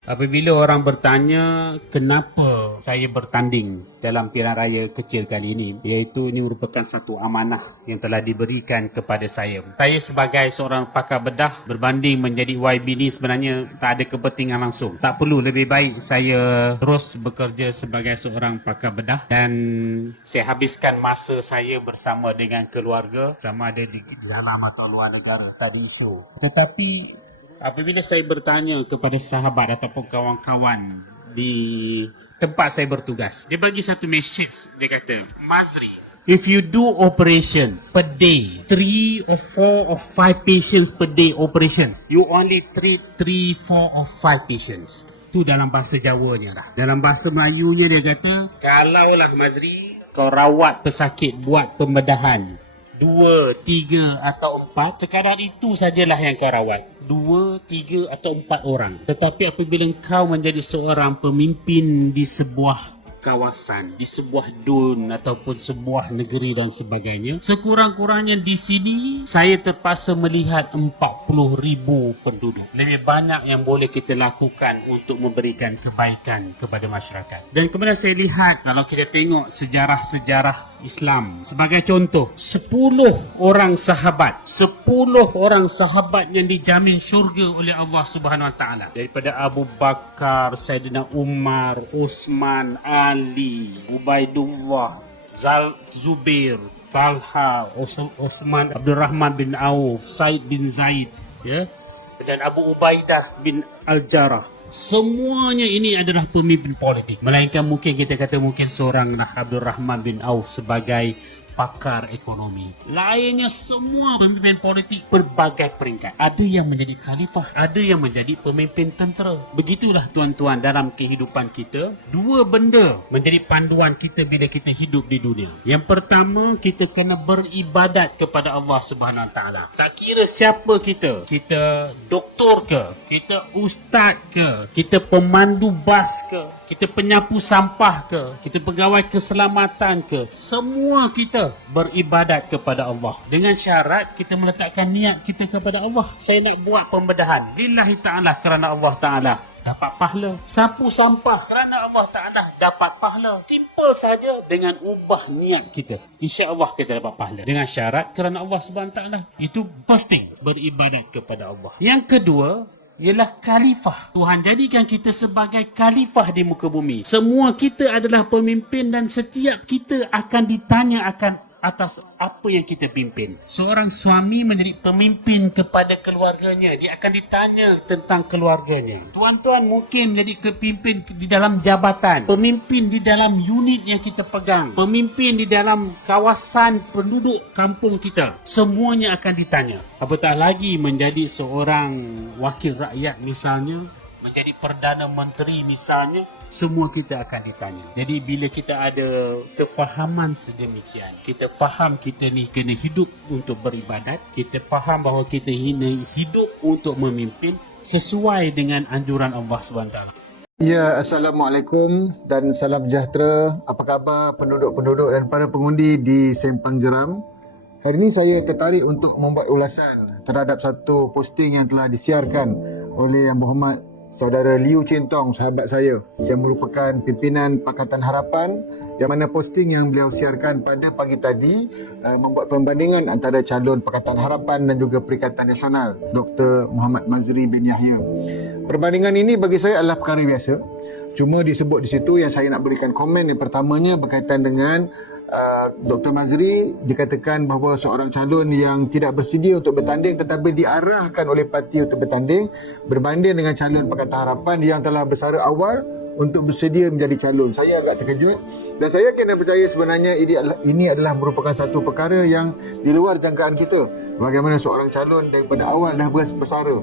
Apabila orang bertanya kenapa saya bertanding dalam pilihan raya kecil kali ini, iaitu ini merupakan satu amanah yang telah diberikan kepada saya. Saya sebagai seorang pakar bedah berbanding menjadi YB ini sebenarnya tak ada kepentingan langsung. Tak perlu, lebih baik saya terus bekerja sebagai seorang pakar bedah dan saya habiskan masa saya bersama dengan keluarga, sama ada di dalam atau luar negara, tak ada isu. Tetapi apabila saya bertanya kepada sahabat ataupun kawan-kawan di tempat saya bertugas, dia bagi satu message. Dia kata, Mazri, if you do operations per day, 3 or 4 or 5 patients per day operations, you only treat 3, 4 or 5 patients. Itu dalam bahasa Jawanya dah. Dalam bahasa Melayunya dia kata, kalaulah Mazri kau rawat pesakit buat pembedahan 2, 3 atau 4, sekadar itu sajalah yang kau rawat. 2, 3 atau 4 orang. Tetapi apabila kau menjadi seorang pemimpin di sebuah kawasan, di sebuah dun ataupun sebuah negeri dan sebagainya, sekurang-kurangnya di sini saya terpaksa melihat 40,000 penduduk. Lebih banyak yang boleh kita lakukan untuk memberikan kebaikan kepada masyarakat. Dan kemudian saya lihat, kalau kita tengok sejarah-sejarah Islam, sebagai contoh, 10 orang sahabat yang dijamin syurga oleh Allah Subhanahu Wa Taala, daripada Abu Bakar, Saidina Umar, Uthman, Ali, Ubaidullah, Zubair, Talha, Osman, Abdul Rahman bin Auf, Said bin Zaid, ya, dan Abu Ubaidah bin Al-Jarrah. Semuanya ini adalah pemimpin politik. Melainkan mungkin kita kata mungkin seorang Abdul Rahman bin Auf sebagai pakar ekonomi. Lainnya semua pemimpin politik berbagai peringkat. Ada yang menjadi khalifah, ada yang menjadi pemimpin tentera. Begitulah tuan-tuan dalam kehidupan kita. Dua benda menjadi panduan kita bila kita hidup di dunia. Yang pertama, kita kena beribadat kepada Allah Subhanahu Wa Taala. Tak kira siapa kita. Kita doktor ke, kita ustaz ke, kita pemandu bas ke, kita penyapu sampah ke, kita pegawai keselamatan ke, semua kita beribadat kepada Allah. Dengan syarat kita meletakkan niat kita kepada Allah. Saya nak buat pembedahan lillahi ta'ala, kerana Allah Ta'ala, dapat pahala. Sapu sampah kerana Allah Ta'ala, dapat pahala. Simple saja dengan ubah niat kita, insya-Allah kita dapat pahala. Dengan syarat kerana Allah Subhanahu Ta'ala. Itu pasti beribadat kepada Allah. Yang kedua ialah khalifah. Tuhan jadikan kita sebagai khalifah di muka bumi. Semua kita adalah pemimpin dan setiap kita akan ditanya akan atas apa yang kita pimpin. Seorang suami menjadi pemimpin kepada keluarganya, dia akan ditanya tentang keluarganya. Tuan-tuan mungkin menjadi pemimpin di dalam jabatan, pemimpin di dalam unit yang kita pegang, pemimpin di dalam kawasan penduduk kampung kita. Semuanya akan ditanya. Apatah lagi menjadi seorang wakil rakyat misalnya, menjadi Perdana Menteri misalnya, semua kita akan ditanya. Jadi bila kita ada kefahaman sedemikian, kita faham kita ni kena hidup untuk beribadat, kita faham bahawa kita ini hidup untuk memimpin sesuai dengan anjuran Allah SWT. Ya, Assalamualaikum dan salam sejahtera. Apa khabar penduduk-penduduk dan para pengundi di Sempang Jeram? Hari ini saya tertarik untuk membuat ulasan terhadap satu posting yang telah disiarkan oleh Yang Berhormat Saudara Liu Chin Tong, sahabat saya yang merupakan pimpinan Pakatan Harapan, yang mana posting yang beliau siarkan pada pagi tadi membuat perbandingan antara calon Pakatan Harapan dan juga Perikatan Nasional Dr. Muhammad Mazri bin Yahya. Perbandingan ini bagi saya adalah perkara biasa. Cuma disebut di situ yang saya nak berikan komen yang pertamanya berkaitan dengan Dr. Mazri dikatakan bahawa seorang calon yang tidak bersedia untuk bertanding tetapi diarahkan oleh parti untuk bertanding, berbanding dengan calon Pakatan Harapan yang telah bersara awal untuk bersedia menjadi calon. Saya agak terkejut dan saya kena percaya sebenarnya ini adalah merupakan satu perkara yang di luar jangkaan kita. Bagaimana seorang calon daripada awal dah bersara.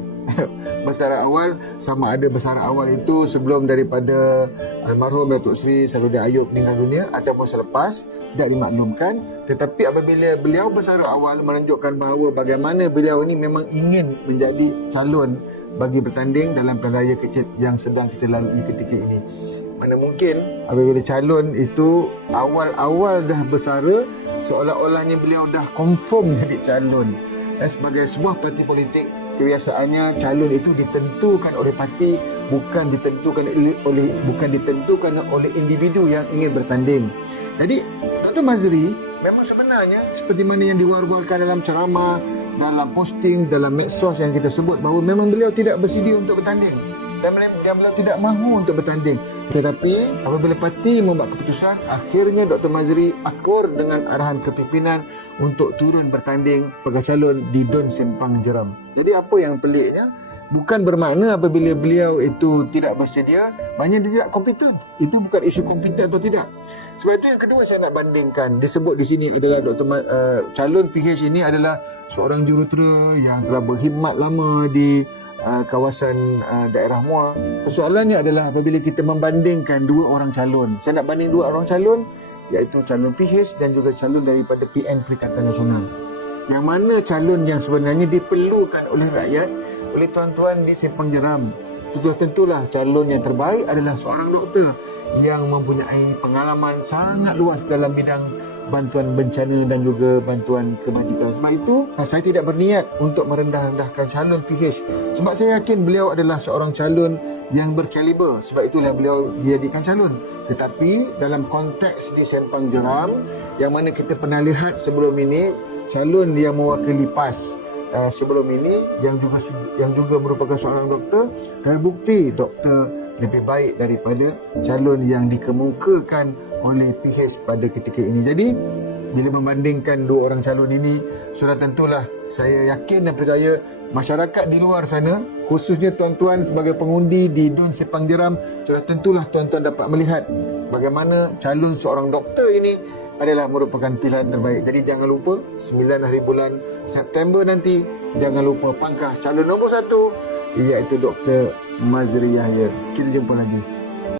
Bersara awal, sama ada bersara awal itu sebelum daripada almarhum Datuk Seri Sarudin Ayub meninggal dunia ataupun selepas, tidak dimaklumkan. Tetapi apabila beliau bersara awal menunjukkan bahawa bagaimana beliau ini memang ingin menjadi calon bagi bertanding dalam pilihan raya kecil yang sedang kita lalui ketika ini. Mana mungkin apabila calon itu awal-awal dah bersara, seolah-olahnya beliau dah confirm jadi calon. sebagai sebuah parti politik, kebiasaannya calon itu ditentukan oleh parti, bukan ditentukan oleh individu yang ingin bertanding. Jadi Dr. Mazri memang sebenarnya seperti mana yang diwar-warkan dalam ceramah, dalam posting, dalam medsos yang kita sebut, bahawa memang beliau tidak bersedia untuk bertanding dan beliau tidak mahu untuk bertanding. Tetapi apabila parti membuat keputusan, akhirnya Dr. Mazri akur dengan arahan kepimpinan untuk turun bertanding sebagai calon di Dun Sempang Jeram. Jadi apa yang peliknya, bukan bermakna apabila beliau itu tidak bersedia, maknanya dia tidak kompeten. Itu bukan isu kompeten atau tidak. Sebab itu yang kedua saya nak bandingkan, disebut di sini adalah calon PH ini adalah seorang jurutera yang telah berkhidmat lama di kawasan daerah Muar. Persoalannya adalah apabila kita membandingkan dua orang calon. Saya nak banding dua orang calon, iaitu calon PH dan juga calon daripada PN Perikatan Nasional. Yang mana calon yang sebenarnya diperlukan oleh rakyat, oleh tuan-tuan di Sempang Jeram. Tentulah calon yang terbaik adalah seorang doktor yang mempunyai pengalaman sangat luas dalam bidang bantuan bencana dan juga bantuan kebajikan. Sebab itu, saya tidak berniat untuk merendah-rendahkan calon PH. Sebab saya yakin beliau adalah seorang calon yang berkaliber. Sebab itulah beliau dijadikan calon. Tetapi dalam konteks di Sempang Jeram, yang mana kita pernah lihat sebelum ini, calon yang mewakili PAS sebelum ini yang juga merupakan seorang doktor, terbukti doktor lebih baik daripada calon yang dikemukakan oleh PH pada ketika ini. Jadi bila membandingkan dua orang calon ini, sudah tentulah saya yakin dan percaya masyarakat di luar sana, khususnya tuan-tuan sebagai pengundi di Dun Sempang Jeram, sudah tentulah tuan-tuan dapat melihat bagaimana calon seorang doktor ini adalah merupakan pilihan terbaik. Jadi jangan lupa 9 hari bulan September nanti, jangan lupa pangkah calon nombor 1, iaitu Dr. Mazri Yahya. Kita jumpa lagi.